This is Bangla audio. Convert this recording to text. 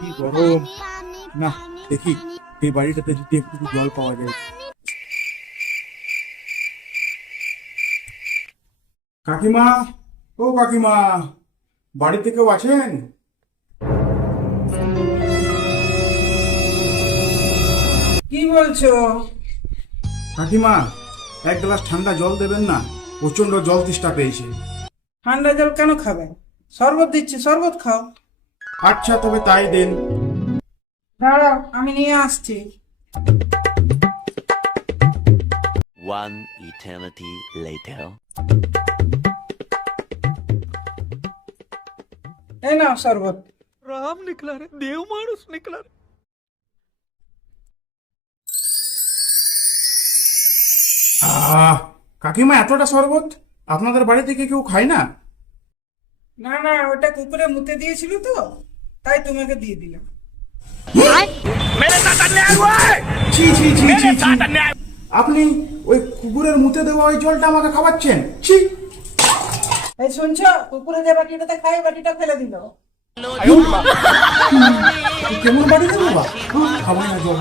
কি গরম। না, দেখি এই বাড়িটাতে যদি একটু জল পাওয়া যায়। কাকিমা, ও কাকিমা, বাড়িতে কেউ আছেন? কি বলছো? কাকিমা, এক গ্লাস ঠান্ডা জল দেবেন না, প্রচন্ড জল তেষ্টা পেয়েছে। ঠান্ডা জল কেন খাবে? শরবত দিচ্ছি, শরবত খাও। আচ্ছা, তবে তাই দেন। দাঁড়াও, আমি নিয়ে আসছি। One eternity later. এই নাও শরবত। राम निकला रे देव माणूस निकला रे। কাকিমা, এতটা শরবত আপনাদের বাড়ি থেকে কেউ খায় না? না না, ওটা কুকুরে মুতে দিয়েছিল তো, তাই তোমাকে দিয়ে দিলাম। ছি ছি ছি ছি ছি। আপনি ওই কুকুরের মুতে দেওয়া ওই জলটা আমাকে খাওয়াচ্ছেন? ছি। এই শুনছো, কুকুরে যে বাটিটাতে খাই, বাটিটা ফেলে দিল। কেমন বাড়ি দেবো বা? খাবো না জল।